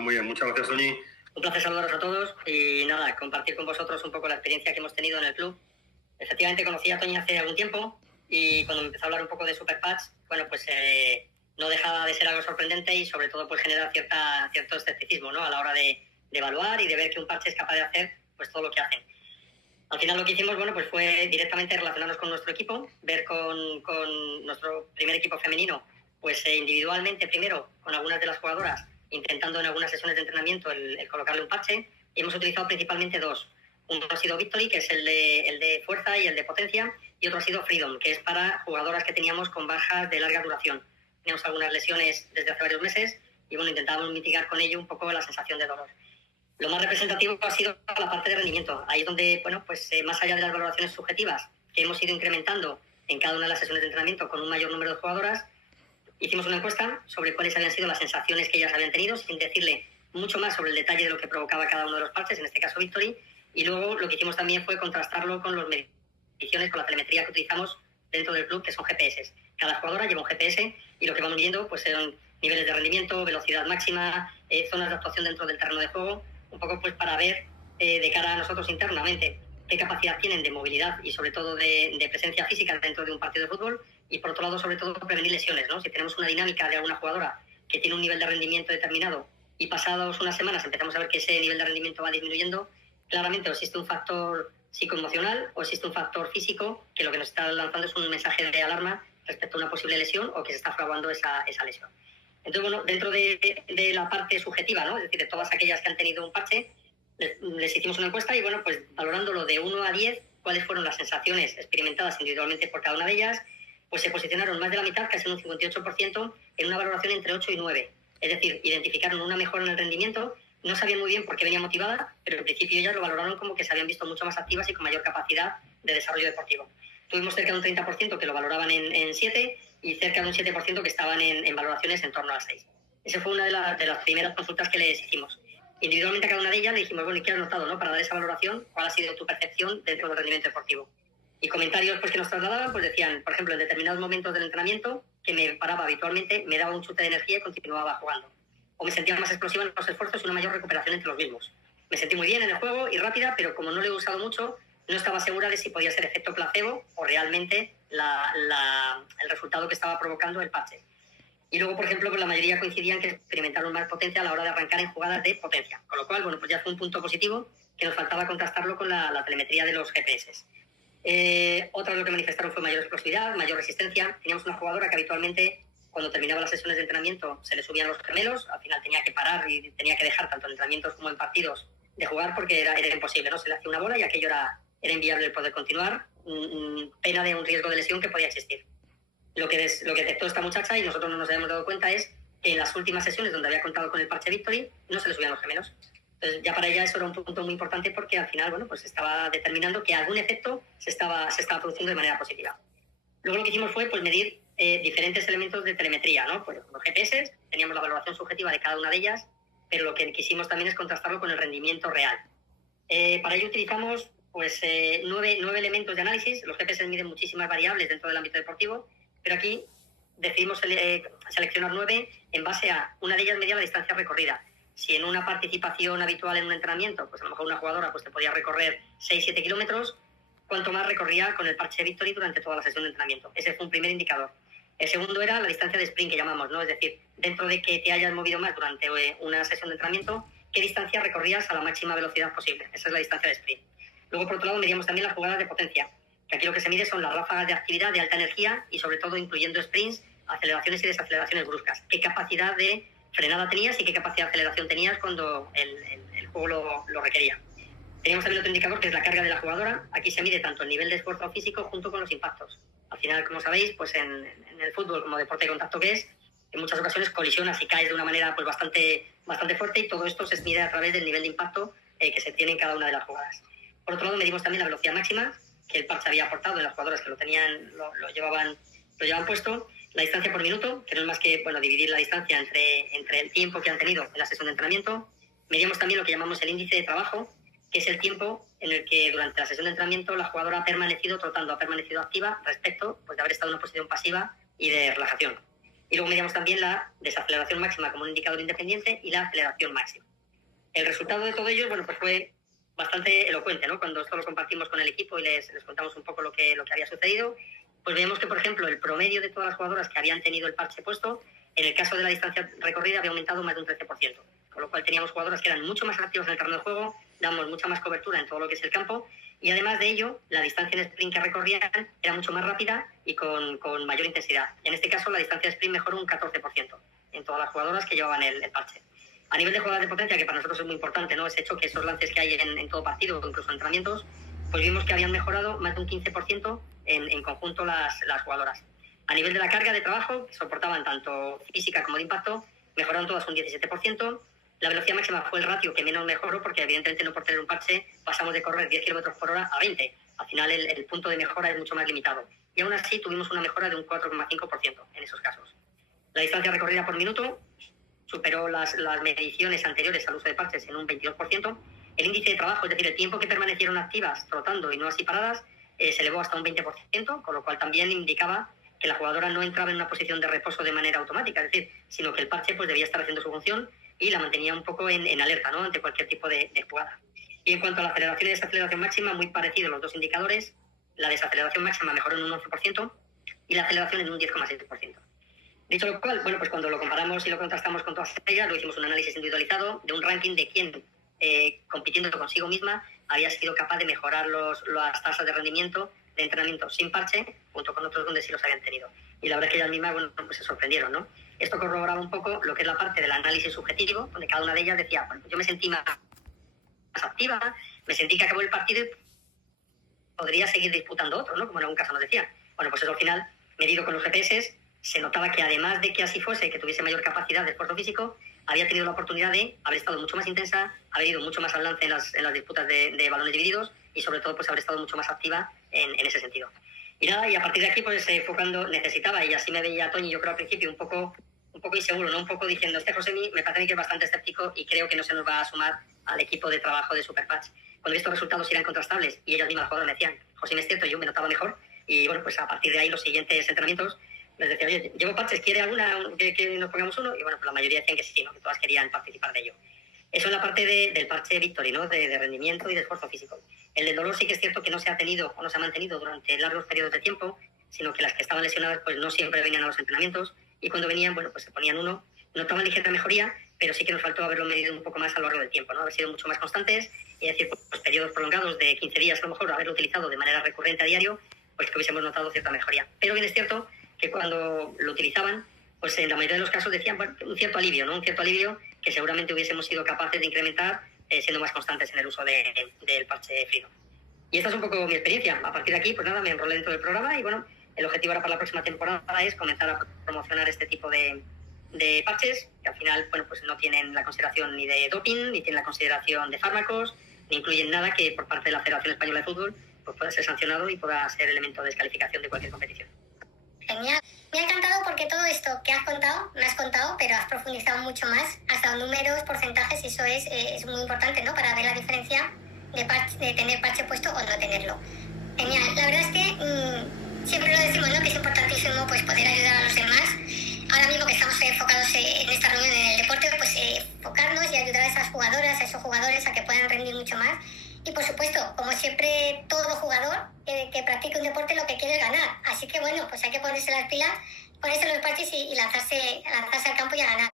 muy bien. Muchas gracias, Toñi. Un placer saludaros a todos y nada, compartir con vosotros un poco la experiencia que hemos tenido en el club. Efectivamente conocí a Toñi hace algún tiempo y cuando me empezó a hablar un poco de Superpatch, bueno, pues no dejaba de ser algo sorprendente y sobre todo pues genera cierto escepticismo, ¿no? A la hora de evaluar y de ver que un parche es capaz de hacer pues todo lo que hacen. Al final lo que hicimos, bueno, pues fue directamente relacionarnos con nuestro equipo, ver con nuestro primer equipo femenino, pues individualmente primero con algunas de las jugadoras, intentando en algunas sesiones de entrenamiento el colocarle un parche, y hemos utilizado principalmente dos. Uno ha sido Victory, que es el de fuerza y el de potencia, y otro ha sido Freedom, que es para jugadoras que teníamos con bajas de larga duración. Teníamos algunas lesiones desde hace varios meses y bueno, intentábamos mitigar con ello un poco la sensación de dolor. Lo más representativo ha sido la parte de rendimiento. Ahí es donde, bueno, pues más allá de las valoraciones subjetivas que hemos ido incrementando en cada una de las sesiones de entrenamiento con un mayor número de jugadoras, hicimos una encuesta sobre cuáles habían sido las sensaciones que ellas habían tenido, sin decirle mucho más sobre el detalle de lo que provocaba cada uno de los parches, en este caso Victory, y luego lo que hicimos también fue contrastarlo con las mediciones, con la telemetría que utilizamos dentro del club, que son GPS. Cada jugadora lleva un GPS y lo que vamos viendo pues son niveles de rendimiento, velocidad máxima, zonas de actuación dentro del terreno de juego, un poco pues para ver de cara a nosotros internamente qué capacidad tienen de movilidad y sobre todo de presencia física dentro de un partido de fútbol, y por otro lado sobre todo prevenir lesiones, ¿no? Si tenemos una dinámica de alguna jugadora que tiene un nivel de rendimiento determinado y pasados unas semanas empezamos a ver que ese nivel de rendimiento va disminuyendo, claramente o existe un factor psicoemocional o existe un factor físico que lo que nos está lanzando es un mensaje de alarma respecto a una posible lesión o que se está fraguando esa lesión. Entonces, bueno, dentro de la parte subjetiva, ¿no? Es decir, de todas aquellas que han tenido un parche, les hicimos una encuesta y, bueno, pues valorándolo de 1 a 10, cuáles fueron las sensaciones experimentadas individualmente por cada una de ellas, pues se posicionaron más de la mitad, casi un 58%, en una valoración entre 8 y 9. Es decir, identificaron una mejora en el rendimiento, no sabían muy bien por qué venía motivada, pero en principio ellas lo valoraron como que se habían visto mucho más activas y con mayor capacidad de desarrollo deportivo. Tuvimos cerca de un 30% que lo valoraban en 7 y cerca de un 7% que estaban en valoraciones en torno a 6. Esa fue una de las primeras consultas que les hicimos. Individualmente a cada una de ellas le dijimos, bueno, ¿y qué has notado, no? Para dar esa valoración, ¿cuál ha sido tu percepción dentro del rendimiento deportivo? Y comentarios pues, que nos trasladaban, pues decían, por ejemplo, en determinados momentos del entrenamiento, que me paraba habitualmente, me daba un chute de energía y continuaba jugando. O me sentía más explosiva en los esfuerzos y una mayor recuperación entre los mismos. Me sentí muy bien en el juego y rápida, pero como no lo he usado mucho, no estaba segura de si podía ser efecto placebo o realmente el resultado que estaba provocando el parche. Y luego, por ejemplo, pues la mayoría coincidían que experimentaron más potencia a la hora de arrancar en jugadas de potencia. Con lo cual, bueno, pues ya fue un punto positivo que nos faltaba contrastarlo con la telemetría de los GPS. Otra de lo que manifestaron fue mayor explosividad, mayor resistencia. Teníamos una jugadora que habitualmente, cuando terminaba las sesiones de entrenamiento, se le subían los gemelos. Al final tenía que parar y tenía que dejar, tanto en entrenamientos como en partidos, de jugar porque era imposible, ¿no? Se le hacía una bola y aquello era inviable el poder continuar, pena de un riesgo de lesión que podía existir. Lo que detectó esta muchacha, y nosotros no nos habíamos dado cuenta, es que en las últimas sesiones donde había contado con el parche Victory no se le subían los gemelos. Entonces ya para ella eso era un punto muy importante porque al final, bueno, pues estaba determinando que algún efecto se estaba produciendo de manera positiva. Luego lo que hicimos fue pues medir diferentes elementos de telemetría, ¿no? Pues los GPS, teníamos la valoración subjetiva de cada una de ellas, pero lo que quisimos también es contrastarlo con el rendimiento real. Para ello utilizamos pues 9 elementos de análisis. Los GPS miden muchísimas variables dentro del ámbito deportivo, pero aquí decidimos seleccionar 9 en base a una de ellas media la distancia recorrida. Si en una participación habitual en un entrenamiento, pues a lo mejor una jugadora pues te podía recorrer 6-7 kilómetros, cuanto más recorría con el parche Victory durante toda la sesión de entrenamiento. Ese fue un primer indicador. El segundo era la distancia de sprint que llamamos, ¿no? Es decir, dentro de que te hayas movido más durante una sesión de entrenamiento, ¿qué distancia recorrías a la máxima velocidad posible? Esa es la distancia de sprint. Luego, por otro lado, medíamos también las jugadas de potencia, que aquí lo que se mide son las ráfagas de actividad de alta energía y sobre todo incluyendo sprints, aceleraciones y desaceleraciones bruscas. ¿Qué capacidad de frenada tenías y qué capacidad de aceleración tenías cuando el juego lo requería? Teníamos también otro indicador que es la carga de la jugadora. Aquí se mide tanto el nivel de esfuerzo físico junto con los impactos. Al final, como sabéis, pues en el fútbol, como deporte de contacto que es, en muchas ocasiones colisionas y caes de una manera pues bastante fuerte, y todo esto se mide a través del nivel de impacto que se tiene en cada una de las jugadas. Por otro lado, medimos también la velocidad máxima que el parche había aportado en las jugadoras que lo llevaban puesto, la distancia por minuto, que no es más que dividir la distancia entre el tiempo que han tenido en la sesión de entrenamiento. Medimos también lo que llamamos el índice de trabajo, que es el tiempo en el que durante la sesión de entrenamiento la jugadora ha permanecido trotando, ha permanecido activa respecto pues, de haber estado en una posición pasiva y de relajación. y luego medíamos también la desaceleración máxima como un indicador independiente y la aceleración máxima. El resultado de todo ello, bueno, pues fue bastante elocuente, ¿no? Cuando esto lo compartimos con el equipo y les contamos un poco lo que había sucedido, pues vemos que, por ejemplo, el promedio de todas las jugadoras que habían tenido el parche puesto, en el caso de la distancia recorrida había aumentado más de un 13%, con lo cual teníamos jugadoras que eran mucho más activas en el terreno de juego, damos mucha más cobertura en todo lo que es el campo, y además de ello, la distancia en sprint que recorrían era mucho más rápida y con mayor intensidad. En este caso, la distancia de sprint mejoró un 14% en todas las jugadoras que llevaban el parche. A nivel de jugadas de potencia, que para nosotros es muy importante, ¿no? Ese choque, esos lances que hay en todo partido, incluso en entrenamientos, pues vimos que habían mejorado más de un 15% en conjunto las jugadoras. A nivel de la carga de trabajo, que soportaban tanto física como de impacto, mejoraron todas un 17%. La velocidad máxima fue el ratio que menos mejoró, porque evidentemente no por tener un parche pasamos de correr 10 km por hora a 20. Al final el punto de mejora es mucho más limitado. Y aún así tuvimos una mejora de un 4,5% en esos casos. La distancia recorrida por minuto superó las mediciones anteriores al uso de parches en un 22%. El índice de trabajo, es decir, el tiempo que permanecieron activas trotando y no así paradas, se elevó hasta un 20%, con lo cual también indicaba que la jugadora no entraba en una posición de reposo de manera automática, es decir, sino que el parche pues debía estar haciendo su función y la mantenía un poco en alerta, ¿no?, ante cualquier tipo de jugada. Y en cuanto a la aceleración y desaceleración máxima, muy parecidos los dos indicadores. La desaceleración máxima mejoró en un 11% y la aceleración en un 10,6%. Dicho lo cual, bueno, pues cuando lo comparamos y lo contrastamos con todas ellas, lo hicimos un análisis individualizado de un ranking de quién, compitiendo consigo misma, había sido capaz de mejorar las tasas de rendimiento de entrenamiento sin parche, junto con otros donde sí los habían tenido. Y la verdad es que ellas mismas, bueno, pues se sorprendieron, ¿no? Esto corroboraba un poco lo que es la parte del análisis subjetivo, donde cada una de ellas decía, bueno, pues yo me sentí más activa, me sentí que acabó el partido y podría seguir disputando otro, ¿no?, como en algún caso nos decían. Bueno, pues eso al final, medido con los GPS, se notaba que además de que así fuese, que tuviese mayor capacidad de esfuerzo físico, había tenido la oportunidad de haber estado mucho más intensa, haber ido mucho más al lance en las disputas de balones divididos y sobre todo pues haber estado mucho más activa en ese sentido. Y nada, y a partir de aquí pues enfocando, necesitaba, y así me veía Toñi, yo creo al principio un poco inseguro, ¿no? Un poco diciendo, Josemi me parece que es bastante escéptico y creo que no se nos va a sumar al equipo de trabajo de Superpatch. Cuando estos resultados eran contrastables y ellas mismas las jugadoras me decían, Josemi, es cierto, yo me notaba mejor, y bueno, pues a partir de ahí los siguientes entrenamientos les decía, oye, llevo parches, ¿quiere alguna que nos pongamos uno? Y bueno, pues la mayoría decían que sí, ¿no?, que todas querían participar de ello. Eso es la parte del parche Victory, ¿no?, de rendimiento y de esfuerzo físico. El del dolor sí que es cierto que no se ha tenido o no se ha mantenido durante largos periodos de tiempo, sino que las que estaban lesionadas pues no siempre venían a los entrenamientos, y cuando venían, bueno, pues se ponían uno, notaban ligera mejoría, pero sí que nos faltó haberlo medido un poco más a lo largo del tiempo, ¿no?, haber sido mucho más constantes, y decir, pues periodos prolongados de 15 días a lo mejor, haberlo utilizado de manera recurrente a diario, pues que hubiésemos notado cierta mejoría. Pero bien es cierto que cuando lo utilizaban, pues en la mayoría de los casos decían, bueno, un cierto alivio, ¿no?, un cierto alivio que seguramente hubiésemos sido capaces de incrementar siendo más constantes en el uso del parche Freedom. Y esta es un poco mi experiencia. A partir de aquí, pues nada, me enrolé dentro del programa y bueno, el objetivo ahora para la próxima temporada es comenzar a promocionar este tipo de parches, que al final, bueno, pues no tienen la consideración ni de doping, ni tienen la consideración de fármacos, ni incluyen nada que por parte de la Federación Española de Fútbol pues pueda ser sancionado y pueda ser elemento de descalificación de cualquier competición. Genial. Me ha encantado porque todo esto que me has contado, pero has profundizado mucho más, has dado números, porcentajes, y eso es muy importante, ¿no?, para ver la diferencia de tener parche puesto o no tenerlo. Genial. La verdad es que siempre lo decimos, ¿no?, que es importantísimo pues poder ayudar a los demás. Ahora mismo que estamos enfocados en esta reunión en el deporte, pues enfocarnos y ayudar a esas jugadoras, a esos jugadores a que puedan rendir mucho más. Y por supuesto, como siempre, todo jugador que practique un deporte lo que quiere es ganar. Así que bueno, pues hay que ponerse las pilas, ponerse los parches y lanzarse al campo y a ganar.